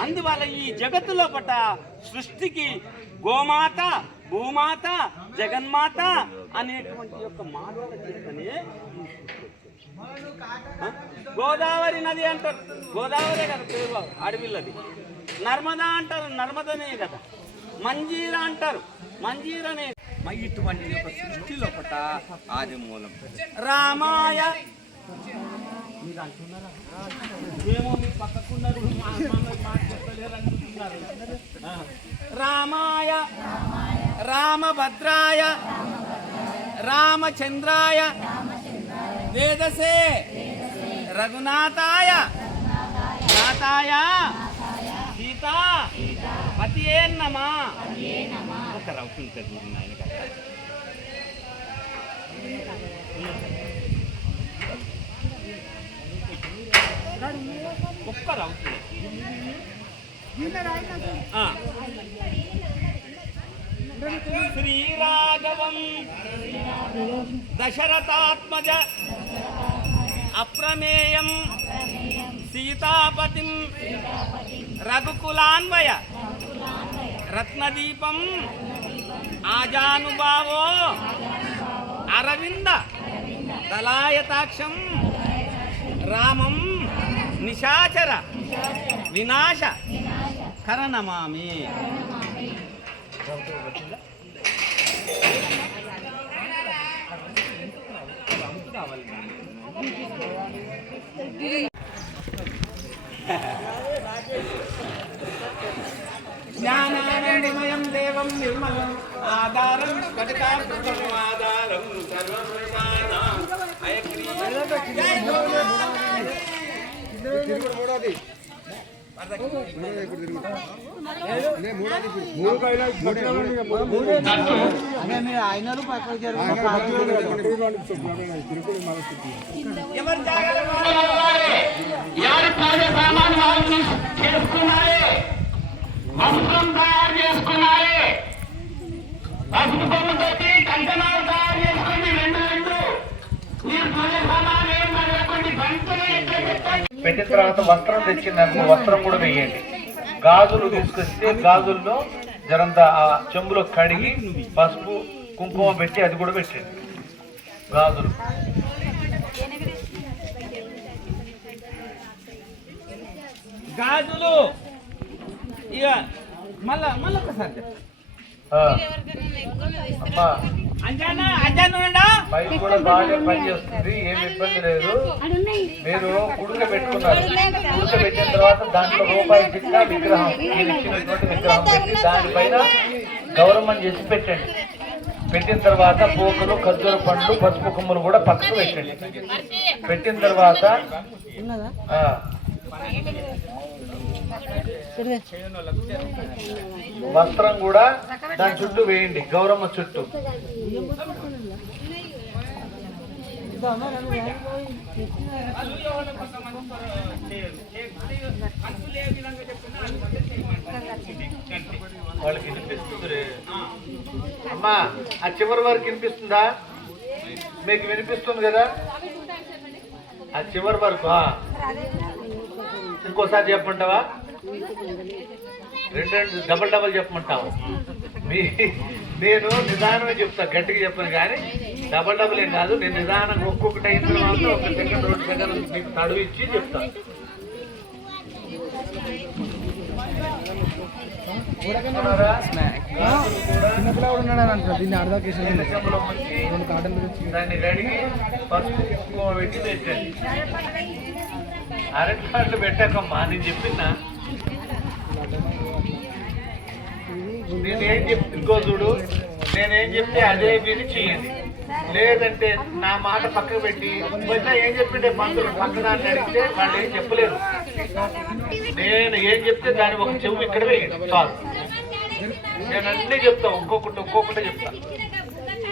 అందువల్ల ఈ జగత్తులో పట్ట సృష్టికి గోమాత భూమాత జగన్మాత అనేటువంటి యొక్క మాటల చేతనే? గోదావరి నది అంటారు. గోదావరి కదా పేరు అడవిల్లది నర్మదా అంటారు. నర్మదనే కదా. మంజీరా అంటారు. మంజీరనే ఇటువంటి యొక్క సృష్టి లోపట ఆది మూలం. రామాయ. మీరు అంటున్నారా? ఏమో మీ పక్కకున్నారు మాట చెప్పలేరు అంటున్నారు. రామాయ రామభద్రాయ రామచంద్రాయ వేదసే రఘునాథాయ నాథాయ సీతా పతి ఏన్నమా ఒక రౌతు ఆయన కదా. ఒక్క రౌతు శ్రీరాఘవం దశరథాత్మజ అప్రమేయం సీతాపతిం రఘుకులాన్వయ రత్నదీపం ఆజానుభావో అరవింద దళాయతాక్షం రామం నిశాచర. వినాశ. కరణమామి. జ్ఞానానందమయం దేవం నిర్మలం. ఆధారం స్ఫటికాకృతం ఆధారం. సర్వభూతానాం అయగ్రీవం. ఆయనలు భగవాన్. ఎవరి వస్త్రం తయారు చేసుకున్నారే కంకణాలు తయారు చేసుకుని రెండు రెండు మీరు పూజ సామాన్ ఏం లేకుండా బంతులు ఎట్లా పెట్టండి పెట్టిన తర్వాత వస్త్రం తెచ్చిందనుకో వస్త్రం కూడా వేయండి. గాజులు తీసుకొస్తే గాజుల్లో జరంత ఆ చెంబులో కడిగి పసుపు కుంకుమ పెట్టి అది కూడా పెట్టండి. గాజులు. గాజులు. ఇక మళ్ళా మళ్ళీ ఒకసారి. అమ్మా అంజానా పైప్ కూడా బాగా పనిచేస్తుంది ఏమి ఇబ్బంది లేదు. మీరు ఉడక పెట్టుకున్నారు. ఉడక పెట్టిన తర్వాత దాంట్లో రూపాయి చిన్న విగ్రహం మీరు ఇచ్చినటువంటి విగ్రహం పెట్టి దానిపైన గౌరవం చేసి పెట్టండి. పెట్టిన తర్వాత పోకలు ఖర్జూర పండ్లు పసుపు కొమ్ములు కూడా పక్కకు పెట్టండి. పెట్టిన తర్వాత ఆ, వస్త్రం కూడా దాని చుట్టూ వేయండి గౌరమ్మ చుట్టూ. వాళ్ళకి వినిపిస్తుంది. అమ్మా ఆ చివరి వరకు వినిపిస్తుందా? మీకు వినిపిస్తుంది కదా? ఆ చివరి వరకు ఇంకోసారి చెప్పమంటావా? రెండు రెండు డబల్ డబల్ చెప్పమంటావు. మీ నేను నిదానమే చెప్తా గట్టిగా చెప్పను కానీ డబల్ డబల్ ఏం కాదు నేను నిదానంగా ఒక్కొక్కటి అయిన తర్వాత ఒక సెకండ్ రెండు సెకండ్ మీకు తడువు ఇచ్చి చెప్తాను? చిన్నపిల్లవాడు అంటారు దీన్ని అర్థం రెండు కాటన్ దాన్ని కడిగి పసుపు కుంకుమ పెట్టి పెట్టండి అరటి పండ్లు పెట్టకమ్మా నేను చెప్పినా. నేనేం చెప్తే ఇంకో చూడు నేనేం చెప్తే అదే విని చేయండి. లేదంటే నా మాట పక్కకు పెట్టి వచ్చినా ఏం చెప్పిండే పంతులు? పక్కన అని అడిగితే వాళ్ళు ఏం చెప్పలేరు. నేను ఏం చెప్తే దాని ఒక చెవు ఇక్కడ వేయండి చాలు. నేను అన్నీ చెప్తా ఒక్కొక్కటి ఒక్కొక్కటే చెప్తాను